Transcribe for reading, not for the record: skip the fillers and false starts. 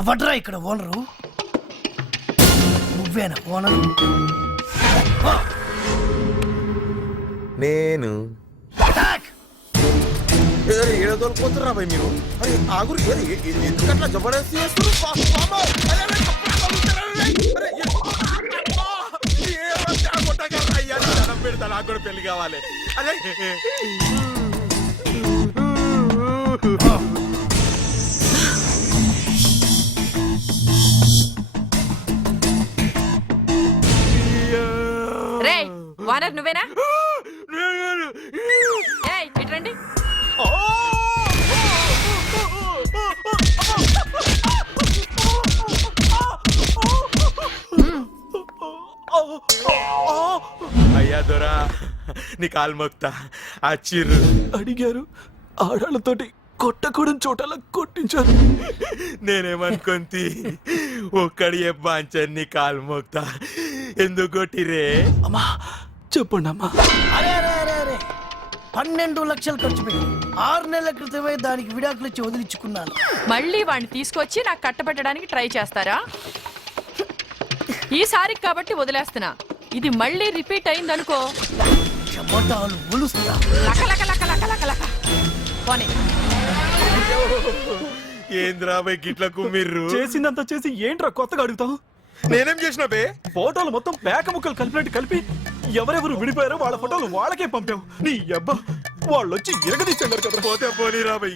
ఎవడ్రా ఇక్కడ ఓనరు? నువ్వేనా ఓనరు? నేను ఏడదోలుకోతురా భయ్ మీరు. అరే ఆగురు ఎందుకట్లా జబర్దస్త్ పెడతా, నాకు కూడా పెళ్లి కావాలి. అదే రేయ్ ఓనర్ నువ్వేనా? ఏయ్ ఇట్రండి. అయ్యా దొరా నీ కాలు మొక్తా అచ్చిర్రు. అడిగారు ఆడాళ్ళతోటి కొట్టకూడని చోటలా కొట్టించారు. నేనేమనుకుంది ఒక్కడి చెప్పాంచని నీ కాలు మొక్తా. ఎందుకు కొట్టిరే? అమ్మా చెప్పండి అమ్మా. అరే అరే అరే అరే 12 లక్షలు ఖర్చు పెట్టి 6 నెలల క్రితమే దానికి విడాకులు ఇచ్చి వదిలించుకున్నాను. మళ్ళీ వాడిని తీసుకొచ్చి నాకు కట్టబెట్టడానికి ట్రై చేస్తారా? ఈసారి కాబట్టి వదిలేస్తున్నా. ఇది మళ్ళీ రిపీట్ అయిందనుకో చెమటాలు ఒలుస్తా. లక లక లక లక లక లక. పోనీ. ఏంద్రా బై గిట్ల కుమ్మిర్రు? చేసిందంతా చేసి ఏంట్రా కొత్తగా అడుగుతావు? నేనేం చేసిన బే? ఫోటోలు మొత్తం పేక ముక్కలు కలిపినట్టు కలిపి ఎవరెవరు విడిపోయారో వాళ్ళ ఫోటోలు వాళ్ళకే పంపావు. నీ అబ్బా వాళ్ళొచ్చి ఎరగదీశారు కదా. పోతే పోనీ రా బై.